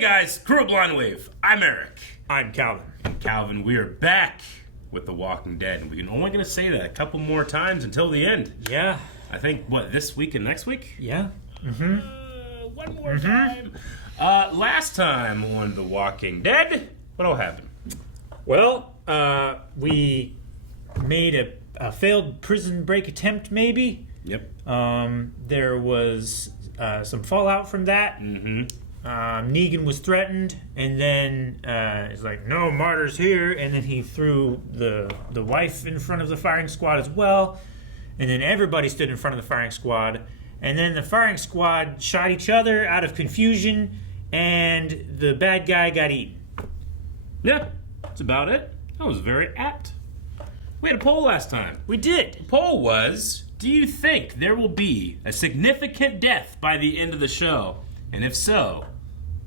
guys, Crew of Blind Wave. I'm Eric. I'm Calvin. And Calvin, we are back with The Walking Dead. And we're only going to say that a couple more times until the end. Yeah. I think, this week and next week? Yeah. One more time. Last time on The Walking Dead, what all happened? Well, we made a failed prison break attempt, maybe. Yep. There was some fallout from that. Negan was threatened, and then it's like, no martyrs here, and then he threw the wife in front of the firing squad as well, and then everybody stood in front of the firing squad, and then the firing squad shot each other out of confusion, and the bad guy got eaten. Yeah, that's about it. That was very apt. We had a poll last time. We did. The poll was, do you think there will be a significant death by the end of the show? And if so,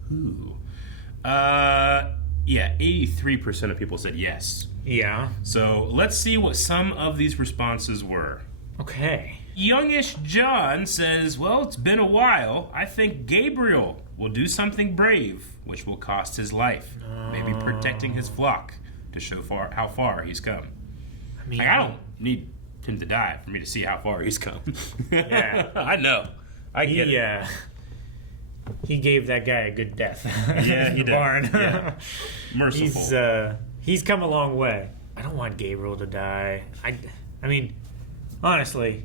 who? 83% of people said yes. Yeah. So let's see what some of these responses were. Okay. Youngish John says, well, it's been a while. I think Gabriel will do something brave, which will cost his life. Maybe protecting his flock to show how far he's come. I mean, I don't need him to die for me to see how far he's come. Yeah. I know. I get it. He gave that guy a good death. Yeah, he in the did. barn. Yeah. Merciful. He's come a long way. I don't want Gabriel to die. I mean, honestly,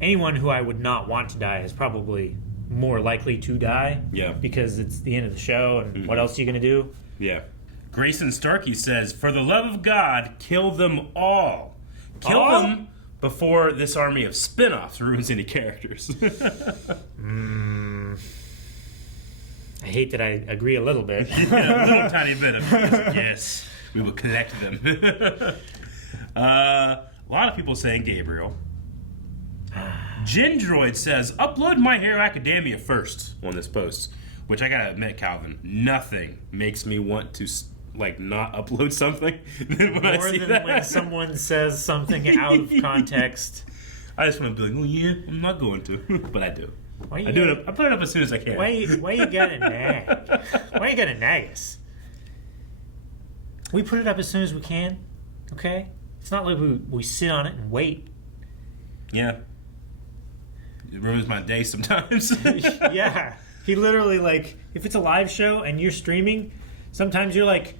anyone who I would not want to die is probably more likely to die. Yeah. Because it's the end of the show, and what else are you going to do? Yeah. Grayson Starkey says, for the love of God, kill them all. Kill them before this army of spin-offs ruins any characters. I hate that I agree a little bit. Yeah, a little tiny bit of yes, we will collect them. A lot of people saying Gabriel. Gendroid says, upload My Hero Academia first on this post. Which I gotta admit, Calvin, nothing makes me want to not upload something than when I see that. When someone says something out of context. I just want to be like, oh yeah, I'm not going to, but I do. I put it up as soon as I can. Why you gotta nag? Why you gotta nag us? We put it up as soon as we can, okay? It's not like we sit on it and wait. Yeah. It ruins my day sometimes. Yeah. He literally, if it's a live show and you're streaming, sometimes you're like,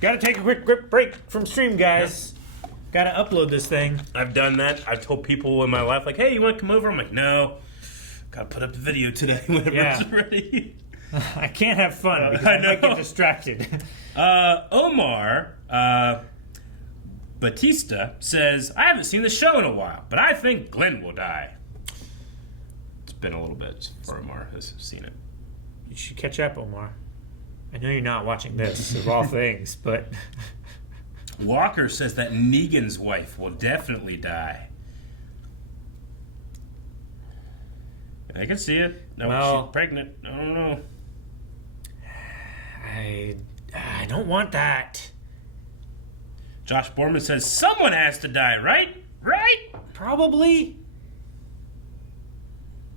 gotta take a quick break from stream, guys. Yep. Gotta upload this thing. I've done that. I've told people in my life, hey, you want to come over? I'm like, no. Gotta put up the video today whenever it's ready. I can't have fun because I might get distracted. Omar Batista says, I haven't seen the show in a while, but I think Glenn will die. It's been a little bit for Omar has seen it. You should catch up, Omar. I know you're not watching this, of all things, but... Walker says that Negan's wife will definitely die. I can see it. No, she's pregnant. I don't know. I don't want that. Josh Borman says someone has to die, right? Right? Probably.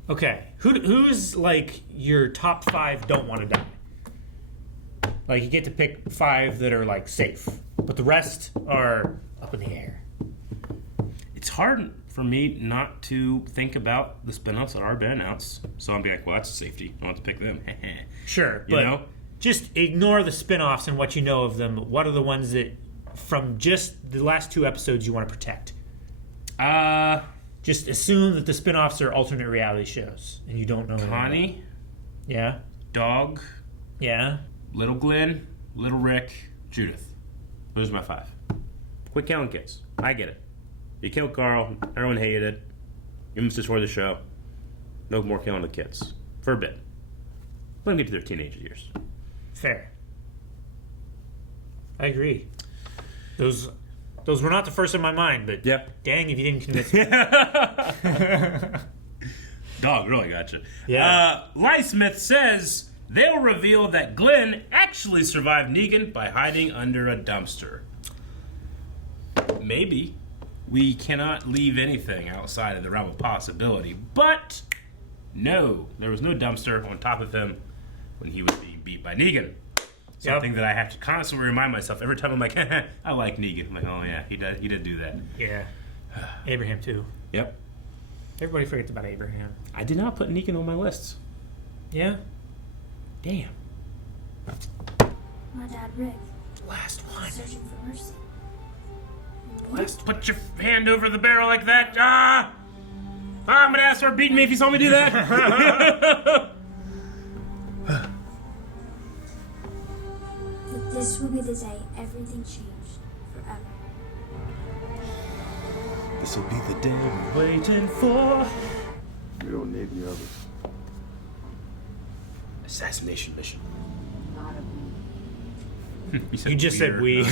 Okay, who's your top 5 don't want to die? You get to pick 5 that are safe, but the rest are up in the air. It's hard for me not to think about the spin-offs that are been announced. So I'm like, well, that's a safety. I don't have to pick them. Sure, you know? Just ignore the spin-offs and what you know of them. What are the ones that, from just the last 2 episodes, you want to protect? Just assume that the spin-offs are alternate reality shows, and you don't know Connie. Yeah. Dog. Yeah. Little Glenn. Little Rick. Judith. Those are my 5. Quit killing kids. I get it. You killed Carl. Everyone hated it. You must destroy the show. No more killing the kids. For a bit. Let them get to their teenage years. Fair. I agree. Those were not the first in my mind, but dang if you didn't convince me. Dog really got you. Yeah. Lysmith says they'll reveal that Glenn actually survived Negan by hiding under a dumpster. Maybe. We cannot leave anything outside of the realm of possibility. But, no. There was no dumpster on top of him when he was being beat by Negan. Something that I have to constantly remind myself every time I'm like, I like Negan. I'm like, oh yeah, he did do that. Yeah. Abraham too. Yep. Everybody forgets about Abraham. I did not put Negan on my list. Yeah. Damn. My dad, Rick, Last one. searching for mercy. Put your hand over the barrel like that. I'm gonna ask start beating me if you saw me do that. This will be the day everything changed forever. This will be the day we're waiting for. We don't need the others. Assassination mission. Not a we. You just said we.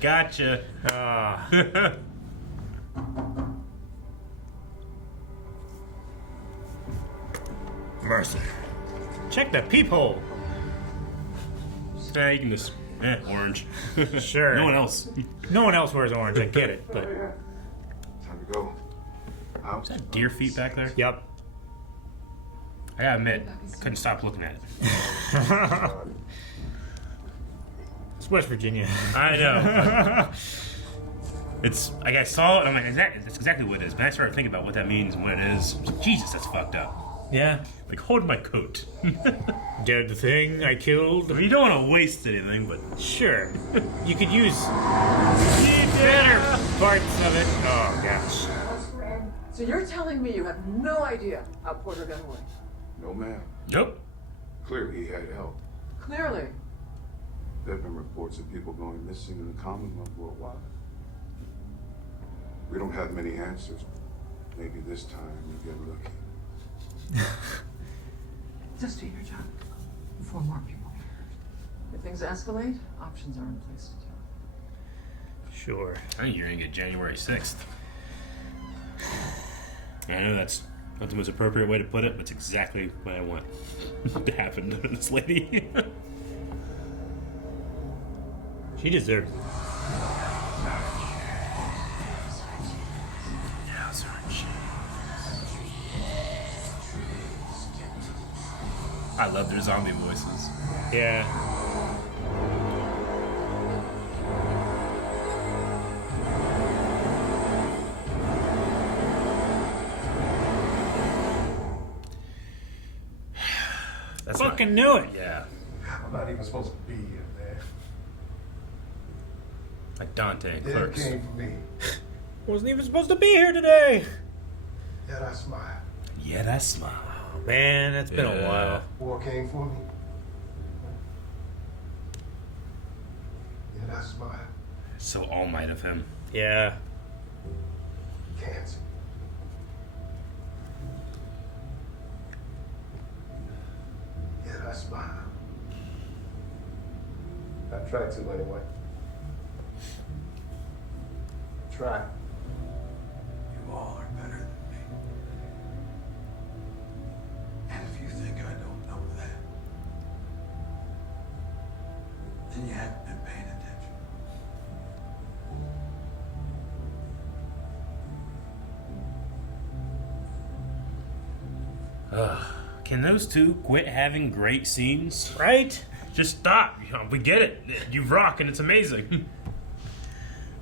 Gotcha. Mercy. Check the peephole. You can just orange. Sure. No one else. No one else wears orange. I get it, but Time to go. Out. Is that deer feet back there? yep. I gotta admit, I couldn't stop looking at it. It's West Virginia. I know. It's like I saw it, and I'm like, that's exactly what it is. But I started thinking about what that means and what it is. I was like, Jesus, that's fucked up. Yeah. Like, hold my coat. Did the thing I killed. I mean, you don't want to waste anything, but Sure. You could use better parts of it. Oh, gosh. So you're telling me you have no idea how Porter got away? No, ma'am. nope. Clearly, he had help. Clearly. There have been reports of people going missing in the Commonwealth for a while. We don't have many answers. Maybe this time we get lucky. Just do your job before more people get hurt. If things escalate, options are in place to deal with it. Sure. I think you're gonna get January 6th. I know that's not the most appropriate way to put it, but it's exactly what I want to happen to this lady. She deserves it. Yeah, Sergeant. I love their zombie voices. Yeah. That's Fucking knew it. Yeah. I'm not even supposed to be here, man. Like Dante and It Clerks. came for me. Wasn't even supposed to be here today. Yet I smiled. Yeah, that smile. Oh, man, that's been a Yeah. while. War came for me. Yet I smiled. So all might of him. Yeah. Cancer. Yet I smiled. I tried to anyway. Try. You all are better than me. And if you think I don't know that, then you haven't been paying attention. Can those two quit having great scenes? Right? Just stop. You know, we get it. You rock and it's amazing.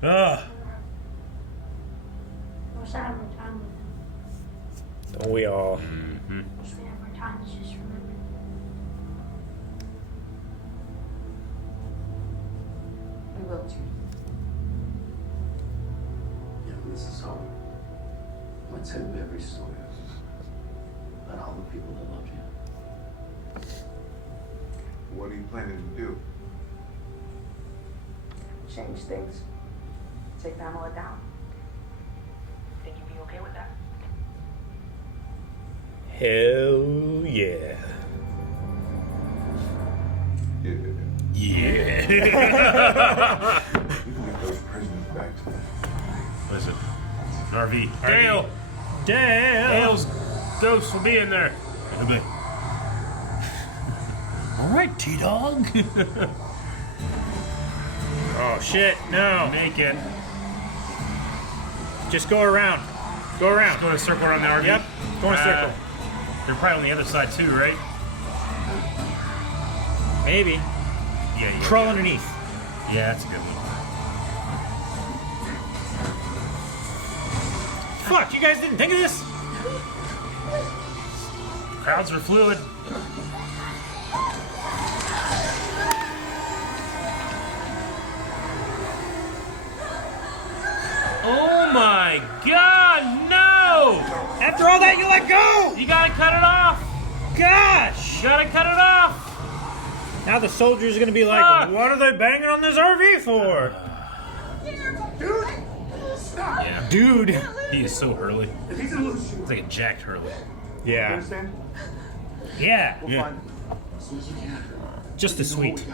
Ugh. Wish I had more time with them. Don't we all? Wish we had more time to just remember. We will, Judith. Yeah, Mrs. Home. I'm gonna tell you every story about all the people that loved you. What are you planning to do? Change things. Take Pamela down. Think you'd be okay with that? Hell yeah. Yeah. Yeah. We can get those prisoners back to me. Listen. RV. Dale! Damn. Dale's ghost will be in there. It'll be. Alright, T-Dog. Oh, shit. No. Naked. Just go around. Go around. Go in a circle around the RV. Yep. Go in a circle. They're probably on the other side too, right? Maybe. Yeah. Crawl underneath. Yeah, that's a good one. Fuck, you guys didn't think of this? Crowds are fluid. Oh my God, no! After all that, you let go! You gotta cut it off! Gosh! You gotta cut it off! Now the soldiers are gonna be like, Ah. what are they banging on this RV for? Yeah. Dude. He is so Hurley. He's a loose shoe. It's like a jacked Hurley. You Yeah. understand? Yeah. We'll Yeah. find him. As soon as we can. Just as sweet.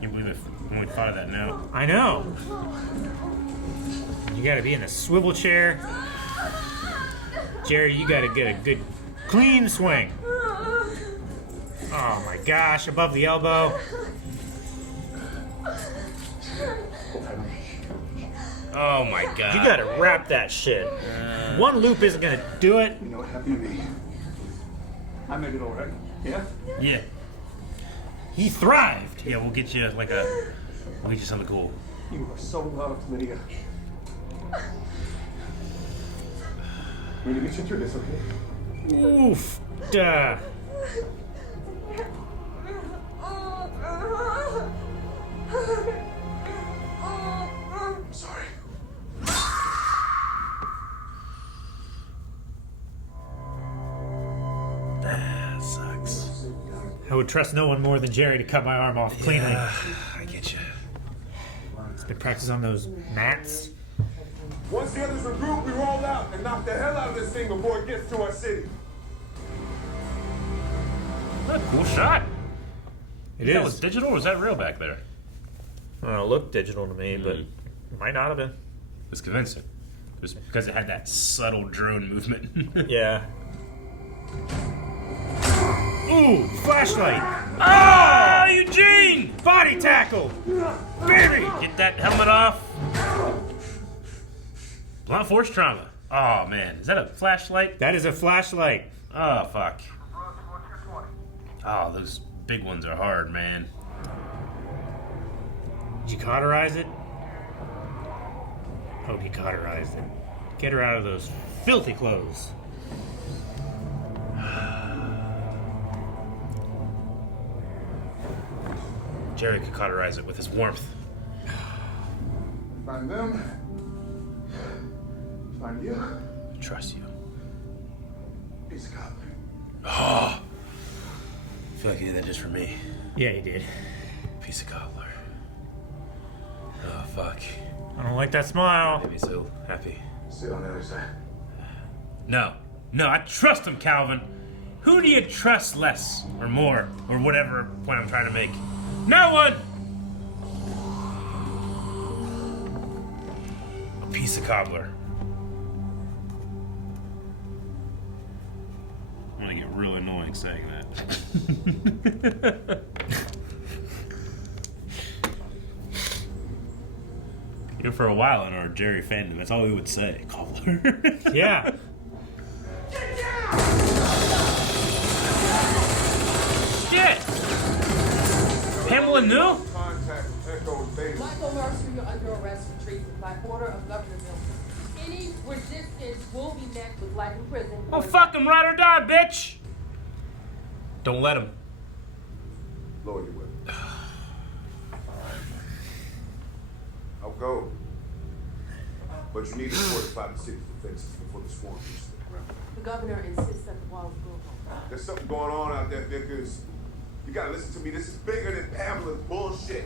You believe it when we thought of that now. I know. You gotta be in a swivel chair. Jerry, you gotta get a good clean swing. Oh my gosh, above the elbow. Oh my God. You gotta wrap that shit. One loop isn't gonna do it. You know what happened to me? I made it all right. Yeah? Yeah. He thrived. Yeah, we'll get you like a. We'll get you something cool. You are so loved, Lydia. We're gonna get you through this, okay? Oof. Duh. I'm sorry. That sucks. I would trust no one more than Jerry to cut my arm off cleanly. I get you. He's been practicing on those mats. Once the others regroup, we roll out and knock the hell out of this thing before it gets to our city. What a cool shot. It That was is. digital or was that real back there? I don't know, it looked digital to me, but it might not have been. It was convincing. It was because it had that subtle drone movement. Yeah. Ooh, flashlight. Oh, Eugene! Body tackle. Baby. Get that helmet off. Blunt force trauma. Oh man, is that a flashlight? That is a flashlight. Oh fuck. Oh, those big ones are hard, man. Did you cauterize it? Hope you cauterized it. Get her out of those filthy clothes. Jerry could cauterize it with his warmth. Find them. Find you. I trust you. Piece of Cobbler. Oh, I feel like he did that just for me. Yeah, you did. Piece of Cobbler. Oh fuck. I don't like that smile. Made me so happy. Sit on the other side. No, I trust him, Calvin. Who do you trust less or more or whatever point I'm trying to make? No one. A piece of Cobbler. I'm gonna get real annoying saying that. You know, for a while in our Jerry fandom, that's all we would say, Cobbler. Yeah. Shit! Pamela Knew? Contact Echo Base. Michael Mercer, you're under arrest for treason by order of Governor Milton. Any resistance will be met with life in prison. Oh, fuck him, ride or die, bitch! Don't let him. Lower your weapon. I'll go. But you need to fortify the city's defenses before the swarm reaches the ground. The governor insists that the walls go home. There's something going on out there, Vickers. You gotta listen to me. This is bigger than Pamela's bullshit.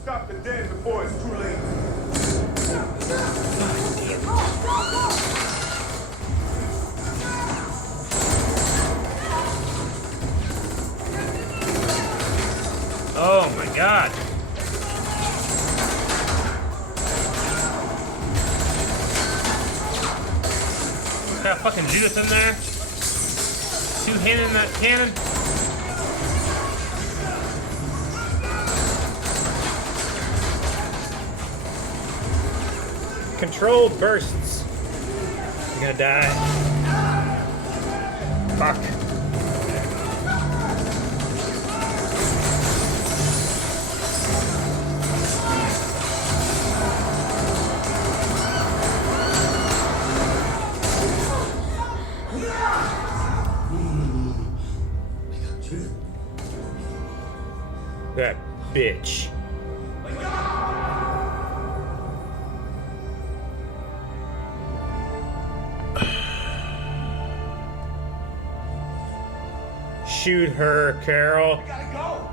Stop the dead before it's too late. Oh my god. Got fucking Judith in there. Two-handed in that cannon. Controlled bursts. You're gonna die. Fuck. Judith? That bitch. Shoot her, Carol. Gotta go.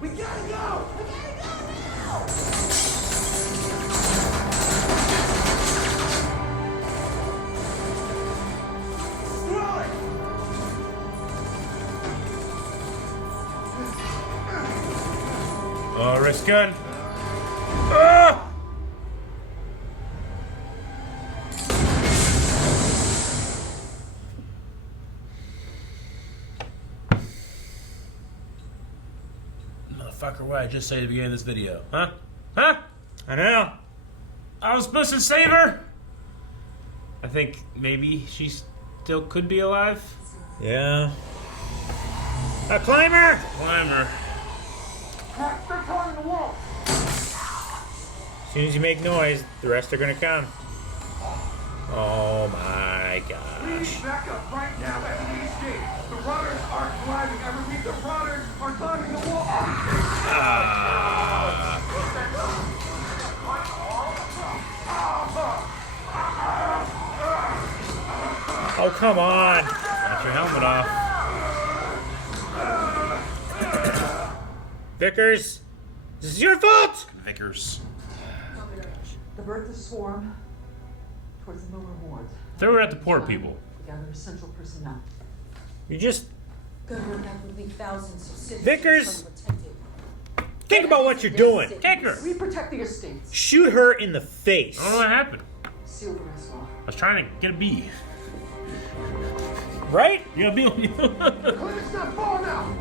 We gotta go! We gotta go now! Throw it! Oh, wrist gun. Ah! Motherfucker, what did I just say at the beginning of this video? Huh? Huh? I know. I was supposed to save her? I think maybe she still could be alive. Yeah. A climber! Climber. They're climbing the wall! As soon as you make noise, the rest are gonna come. Oh my We gosh. need backup right now at the east gate. The runners are climbing. I repeat, the runners are climbing the wall. Oh, come on. Got your helmet off. Vickers, this is your fault! Vickers. Divert the swarm towards the lower wards. Throw it at the poor people. Gather essential personnel. You just Governor Mac would leave thousands of citizens Vickers! unprotected. think about what you're doing. Take her. We protect the estates. Shoot her in the face. I don't know what happened. Seal the rest off. I was trying to get a bee. Right? You got a bee on you. The clinic's not far now.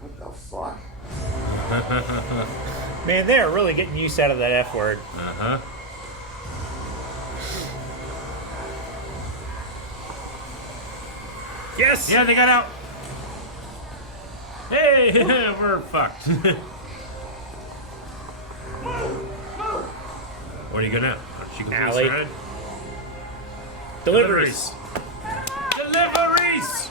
What the fuck? Man, they're really getting use out of that F word. Uh-huh. Yes! Yeah, they got out. Hey, we're fucked. Where do you go now? She can Alley. Alley. Deliveries. Deliveries.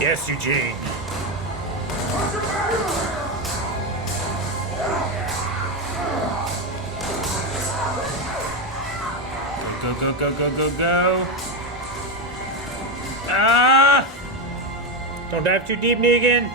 Yes, Eugene. Go, go, go, go, go, go. Ah! Don't dive too deep, Negan.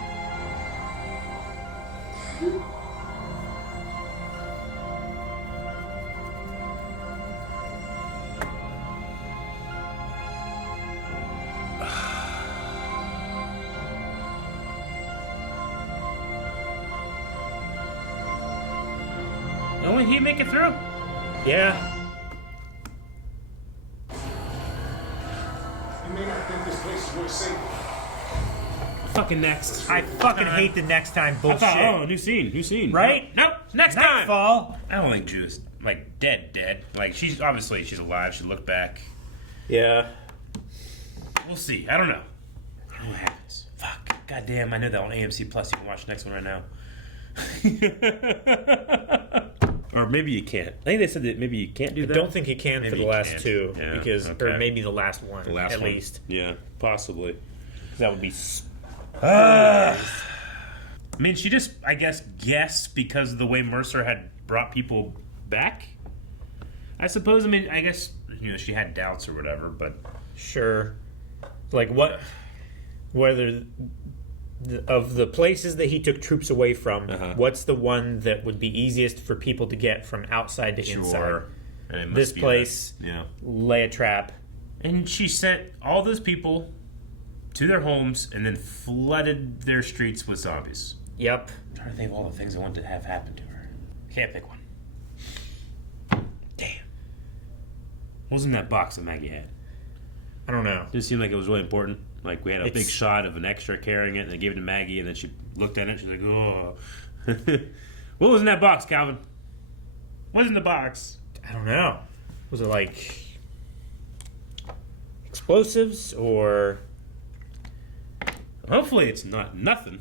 Only he make it through? Yeah. You may not think this place is really safe. Fucking next. I fucking hate the next time I bullshit. thought, oh, new scene. Right? Nope, next time. Nightfall. I don't think Judith's, like, dead. Like, she's alive. She looked back. Yeah. We'll see. I don't know. I don't know what happens. Fuck. Goddamn, I know that on AMC Plus. You can watch the next one right now. Or maybe you can't. I think they said that maybe you can't do I that. don't think he can Maybe for the you last can't. two. Yeah, Because, okay. or maybe the last one. The last at one. least. Yeah, possibly. That would be. I mean, she just, I guessed because of the way Mercer had brought people back. I suppose, I guess, she had doubts or whatever, but... Sure. Like what? Whether of the places that he took troops away from, what's the one that would be easiest for people to get from outside to inside? And it must This be place, yeah. lay a trap. And she sent all those people to their homes and then flooded their streets with zombies. Yep. I'm trying to think of all the things I wanted to have happen to her. Can't pick one. Damn. What was in that box that Maggie had? I don't know. Did it seem like it was really important? Like we had a big It's- shot of an extra carrying it, and they gave it to Maggie, and then she looked at it. She's like, "Oh, what was in that box, Calvin? What's in the box?" I don't know. Was it like explosives or? Hopefully, it's not nothing.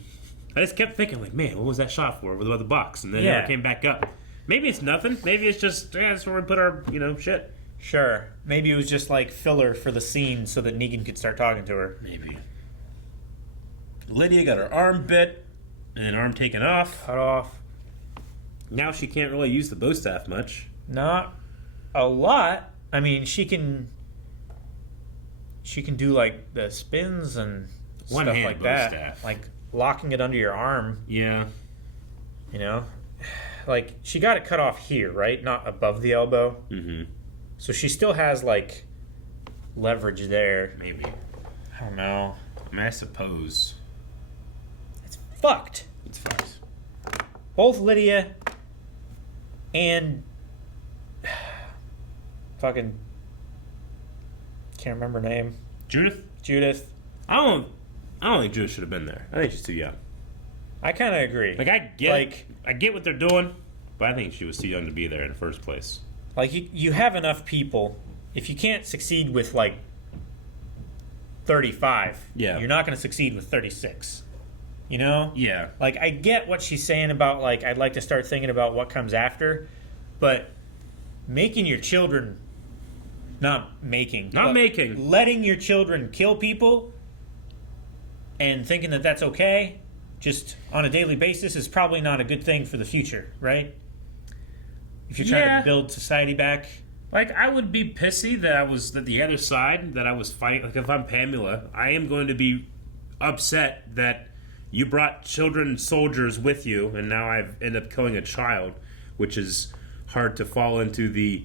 I just kept thinking, like, man, what was that shot for? What about the box? And then it Yeah. never came back up. Maybe it's nothing. Maybe it's just that's where we put our shit. Sure. Maybe it was just like filler for the scene so that Negan could start talking to her. Maybe. Lydia got her arm bit and an arm taken off. Cut off. Now she can't really use the bow staff much. Not a lot. I mean, she can do like the spins and stuff One-hand like bow that. staff. Like locking it under your arm, Yeah. you know? Like she got it cut off here, right? Not above the elbow. Mm-hmm. So she still has like leverage there. Maybe. I don't know. I mean, I suppose. It's fucked. It's fucked. Both Lydia and fucking can't remember her name. Judith? I don't think Judith should have been there. I think she's too young. I kind of agree. Like I get what they're doing, but I think she was too young to be there in the first place. Like you have enough people. If you can't succeed with like 35, Yeah. you're not going to succeed with 36. You know? Yeah. Like I get what she's saying about like I'd like to start thinking about what comes after, but making your children letting your children kill people and thinking that that's okay just on a daily basis is probably not a good thing for the future, right? If you're trying to build society back. Like, I would be pissy that I was at the other side, that I was fighting. Like, if I'm Pamela, I am going to be upset that you brought children soldiers with you, and now I've ended up killing a child, which is hard to fall into the,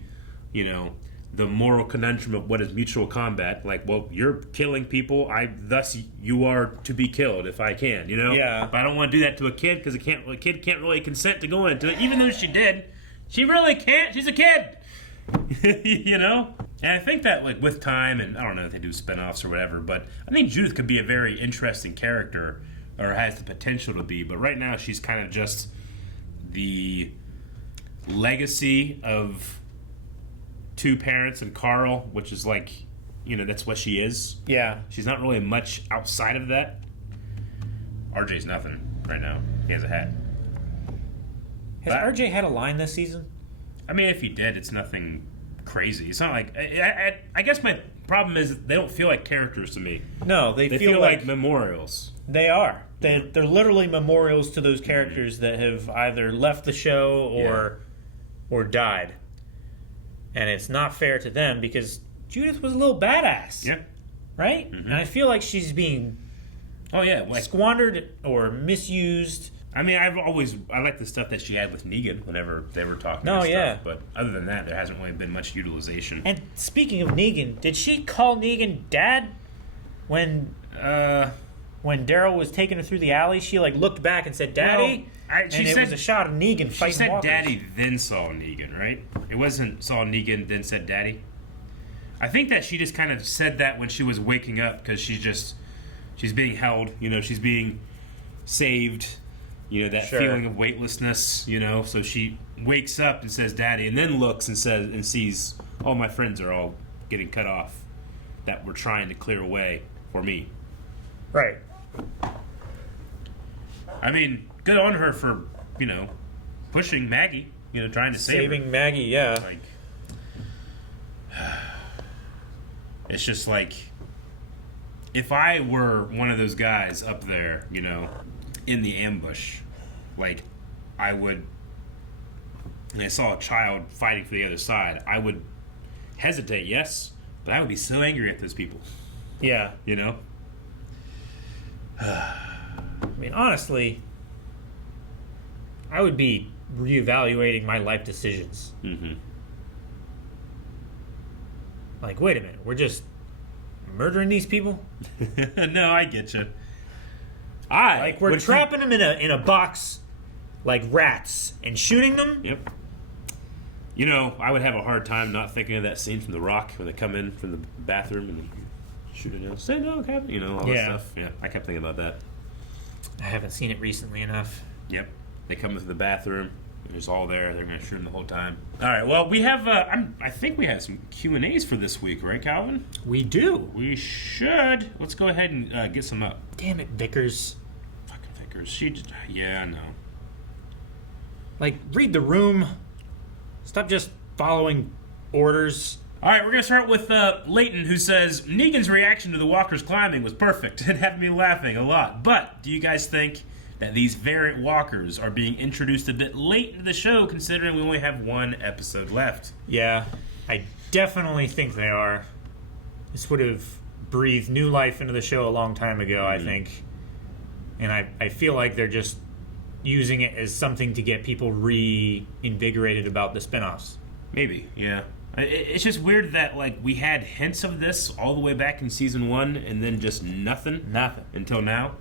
the moral conundrum of what is mutual combat. Like, well, you're killing people, thus you are to be killed if I can, Yeah. But I don't want to do that to a kid, because a kid can't really consent to go into it, even though she did. She really can't. She's a kid. And I think that, like, with time, and I don't know if they do spinoffs or whatever, but I think Judith could be a very interesting character, or has the potential to be, but right now she's kind of just the legacy of two parents and Carl, which is like, that's what she is. Yeah. She's not really much outside of that. RJ's nothing right now. He has a hat. Has RJ had a line this season? I mean, if he did, it's nothing crazy. It's not like... I guess my problem is they don't feel like characters to me. No, they feel like memorials. They are. They're literally memorials to those characters that have either left the show or died. And it's not fair to them because Judith was a little badass. Yeah. Right? Mm-hmm. And I feel like she's being squandered or misused. I mean, I like the stuff that she had with Negan whenever they were talking. Oh, and stuff, yeah. But other than that, there hasn't really been much utilization. And speaking of Negan, did she call Negan Dad when Daryl was taking her through the alley? She looked back and said, "Daddy," it was a shot of Negan fighting. She said walkers. Daddy, then saw Negan, right? It wasn't saw Negan, then said Daddy. I think that she just kind of said that when she was waking up because she's being held. She's being saved. That feeling of weightlessness, so she wakes up and says Daddy, and then looks and sees all my friends are all getting cut off that we're trying to clear away for me. Right. I mean, good on her for, pushing Maggie, trying to saving her. Maggie, yeah. Like, it's just like, if I were one of those guys up there, in the ambush, like, I would, and I saw a child fighting for the other side, I would hesitate, yes, but I would be so angry at those people. Yeah. I mean, honestly, I would be reevaluating my life decisions. Mm-hmm. Like, wait a minute, we're just murdering these people? No, I get you. We're trapping them in a box like rats and shooting them. Yep. You know, I would have a hard time not thinking of that scene from The Rock when they come in from the bathroom and shoot it down. Say no, Captain. You know, all that stuff. Yeah, I kept thinking about that. I haven't seen it recently enough. Yep. They come into the bathroom. It's all there. They're going to shoot them the whole time. All right. Well, we have. I think we have some Q&As for this week, right, Calvin? We do. We should. Let's go ahead and get some up. Damn it, Vickers. Fucking Vickers. She just. Yeah, I know. Like, read the room. Stop just following orders. All right, we're going to start with Leighton, who says, Negan's reaction to the walkers climbing was perfect and had me laughing a lot. But do you guys think that these variant walkers are being introduced a bit late into the show, considering we only have one episode left? Yeah, I definitely think they are. This would have breathed new life into the show a long time ago, I think. And I feel like they're just using it as something to get people reinvigorated about the spinoffs. Maybe, yeah. It's just weird that, like, we had hints of this all the way back in season 1 and then just nothing. Nothing. Until now.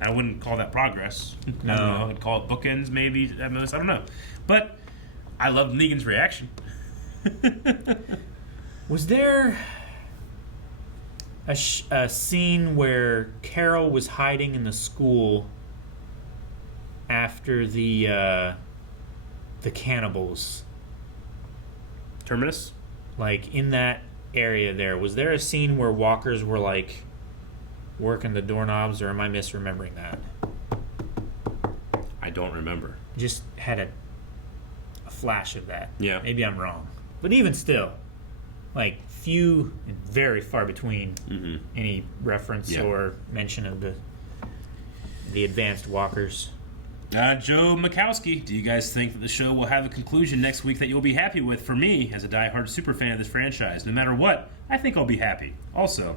I wouldn't call that progress. No. I don't know. I'd call it bookends, maybe, at most. I don't know. But I loved Negan's reaction. Was there a scene where Carol was hiding in the school after the cannibals? Terminus? Like, in that area there, was there a scene where walkers were, like, working the doorknobs, or am I misremembering that? I don't remember. Just had a flash of that. Yeah. Maybe I'm wrong. But even still, like, few and very far between any reference or mention of the advanced walkers. Joe Mikowski, do you guys think that the show will have a conclusion next week that you'll be happy with? For me, as a diehard superfan of this franchise, no matter what, I think I'll be happy. Also,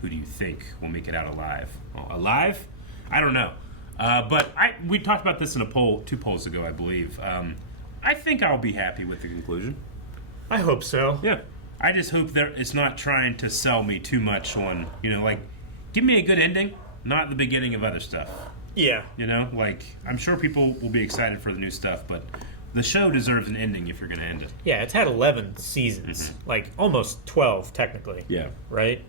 who do you think will make it out alive? Oh, alive? I don't know. But we talked about this in a poll 2 polls ago, I believe. I think I'll be happy with the conclusion. I hope so. Yeah. I just hope that it's not trying to sell me too much on, you know, like, give me a good ending, not the beginning of other stuff. Yeah. You know, like, I'm sure people will be excited for the new stuff, but the show deserves an ending if you're going to end it. Yeah, it's had 11 seasons. Like, almost 12, technically. Yeah. Right?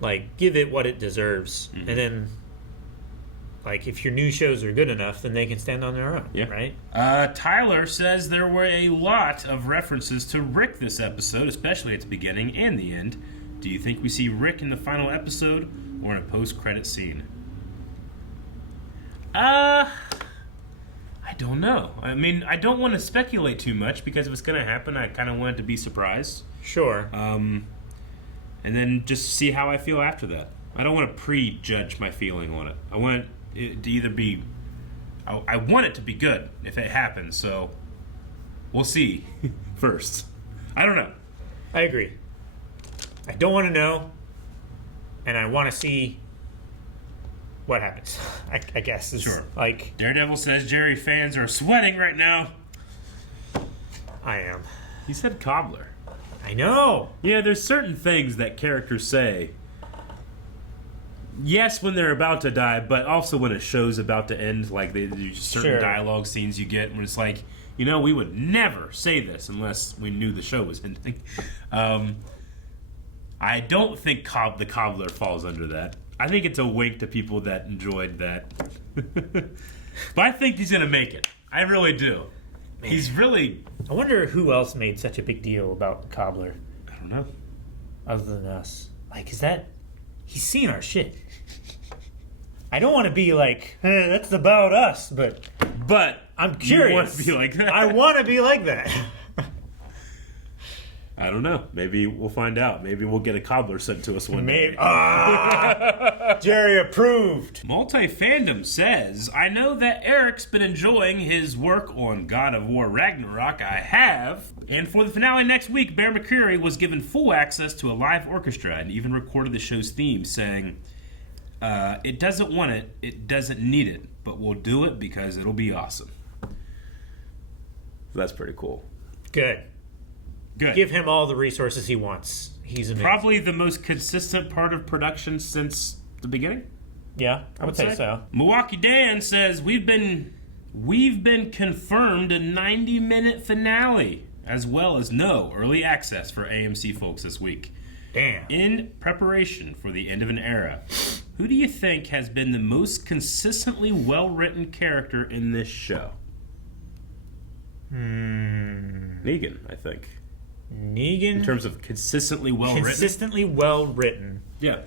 Like, give it what it deserves. And then, like, if your new shows are good enough, then they can stand on their own. Yeah. Right? Tyler says there were a lot of references to Rick this episode, especially at the beginning and the end. Do you think we see Rick in the final episode or in a post-credit scene? I don't know. I mean, I don't want to speculate too much because if it's going to happen, I kind of want it to be surprised. Sure. And then just see how I feel after that. I don't want to prejudge my feeling on it. I want it to either be... I want it to be good if it happens, so we'll see first. I don't know. I agree. I don't want to know, and I want to see what happens, I guess. Sure. Like, Daredevil says Jerry fans are sweating right now. I am. He said Cobbler. I know. Yeah, there's certain things that characters say. Yes, when they're about to die, but also when a show's about to end. Like, there's certain dialogue scenes you get when it's like, you know, we would never say this unless we knew the show was ending. I don't think the Cobbler falls under that. I think it's a wink to people that enjoyed that. But I think he's going to make it. I really do. Man. He's really... I wonder who else made such a big deal about Cobbler. I don't know. Other than us. Like, is that... He's seen our shit. I don't want to be like, hey, that's about us, but I'm curious. You want to be like that? I want to be like that. I don't know. Maybe we'll find out. Maybe we'll get a Cobbler sent to us one day. Jerry approved. Multi-Fandom says, I know that Eric's been enjoying his work on God of War Ragnarok. I have. And for the finale next week, Bear McCreary was given full access to a live orchestra and even recorded the show's theme, saying, it doesn't want it, it doesn't need it, but we'll do it because it'll be awesome. So that's pretty cool. Good. Give him all the resources he wants. He's amazing. Probably the most consistent part of production since the beginning. Yeah, I would say so. Milwaukee Dan says we've been confirmed a 90-minute finale, as well as no early access for AMC folks this week. Damn. In preparation for the end of an era, who do you think has been the most consistently well-written character in this show? Negan, I think. Negan? In terms of consistently well-written? Consistently well-written. Yeah.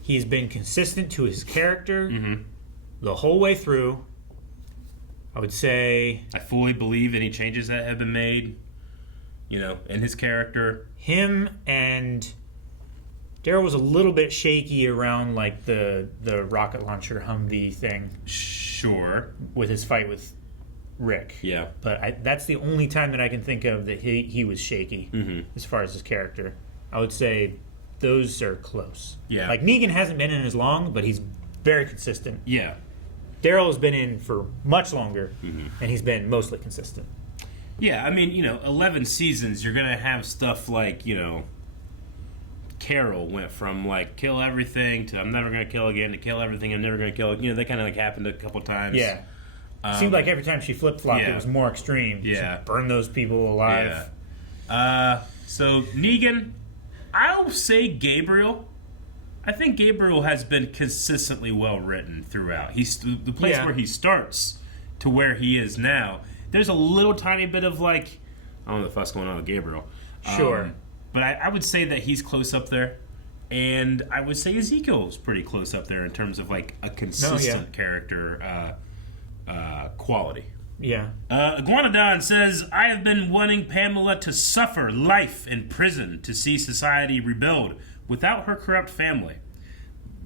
He's been consistent to his character the whole way through. I would say... I fully believe any changes that have been made, in his character. Him and... Daryl was a little bit shaky around, like, the rocket launcher Humvee thing. Sure. With his fight with Rick. Yeah. But that's the only time that I can think of that he was shaky as far as his character. I would say those are close. Yeah. Like, Negan hasn't been in as long, but he's very consistent. Yeah. Daryl has been in for much longer, and he's been mostly consistent. Yeah, I mean, 11 seasons, you're going to have stuff like, Carol went from, like, kill everything to I'm never going to kill again to kill everything I'm never going to kill. That kind of, like, happened a couple times. Yeah. Seemed like every time she flip-flopped, it was more extreme. Yeah. She'd burn those people alive. Yeah. So, Negan, I'll say Gabriel. I think Gabriel has been consistently well-written throughout. He's the place where he starts to where he is now. There's a little tiny bit of, like, I don't know the fuck's going on with Gabriel. Sure. But I would say that he's close up there. And I would say Ezekiel's pretty close up there in terms of, like, a consistent character quality. Yeah. Iguanodon says, I have been wanting Pamela to suffer life in prison to see society rebuild without her corrupt family.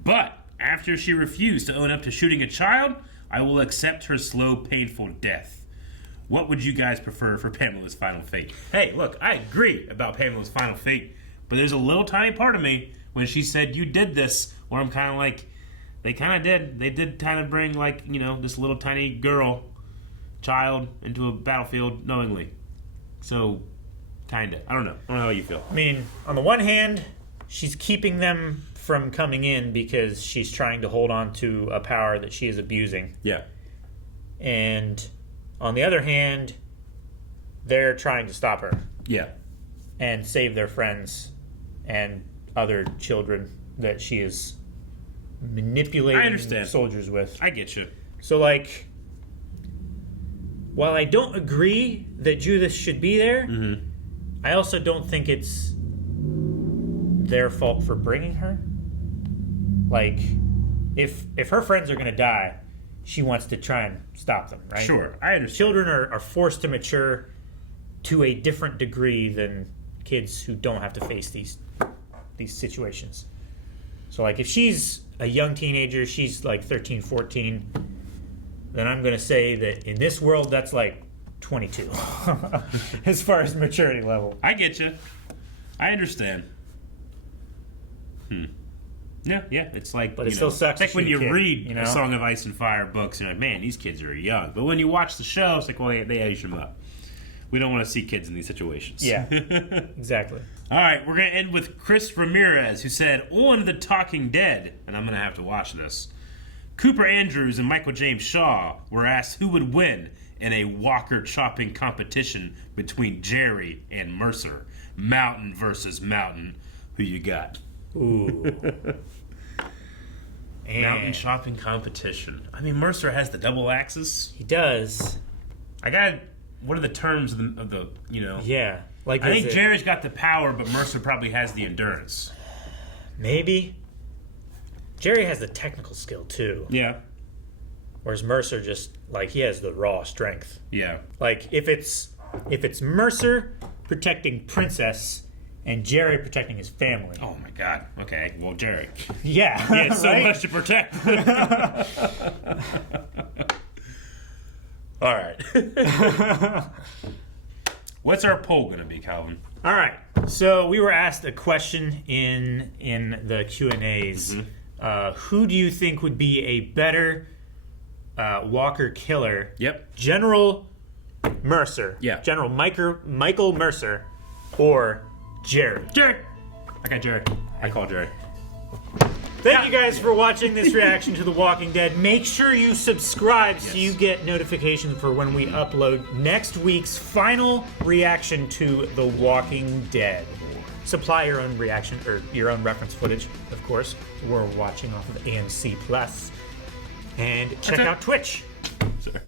But after she refused to own up to shooting a child, I will accept her slow, painful death. What would you guys prefer for Pamela's final fate? Hey, look, I agree about Pamela's final fate, but there's a little tiny part of me when she said you did this, where I'm kind of like, they kind of did. They did kind of bring, like, this little tiny child into a battlefield knowingly. So, kind of. I don't know. I don't know how you feel. I mean, on the one hand, she's keeping them from coming in because she's trying to hold on to a power that she is abusing. Yeah. And on the other hand, they're trying to stop her. Yeah. And save their friends and other children that she is manipulating soldiers with. I get you. So, like, while I don't agree that Judith should be there, I also don't think it's their fault for bringing her. Like, if her friends are going to die, she wants to try and stop them, right? Sure, I understand. Children are forced to mature to a different degree than kids who don't have to face these situations. So, like, if she's a young teenager, she's like 13, 14, then I'm going to say that in this world, that's like 22 as far as maturity level. I get you. I understand. Yeah, it's like, but it still sucks. It's like when you read a Song of Ice and Fire books, you're like, man, these kids are young. But when you watch the show, it's like, well, they age them up. We don't want to see kids in these situations. Yeah, exactly. All right, we're going to end with Chris Ramirez, who said, on The Talking Dead, and I'm going to have to watch this, Cooper Andrews and Michael James Shaw were asked who would win in a Walker chopping competition between Jerry and Mercer. Mountain versus Mountain. Who you got? Ooh. Mountain chopping competition. I mean, Mercer has the double axes. He does. What are the terms of the Yeah. Like, I think Jerry's got the power, but Mercer probably has the endurance. Maybe. Jerry has the technical skill, too. Yeah. Whereas Mercer just, like, he has the raw strength. Yeah. Like, if it's Mercer protecting Princess and Jerry protecting his family. Oh, my God. Okay. Well, Jerry. Yeah. He has so much to protect. All right. What's our poll going to be, Calvin? All right. So we were asked a question in the Q&As. Who do you think would be a better Walker killer? Yep. General Mercer. Yeah. General Michael Mercer or Jerry? Jerry. I got Jerry. I call Jerry. Thank you guys for watching this reaction to The Walking Dead. Make sure you subscribe so you get notifications for when we upload next week's final reaction to The Walking Dead. Supply your own reaction, or your own reference footage, of course. We're watching off of AMC Plus. And check out Twitch.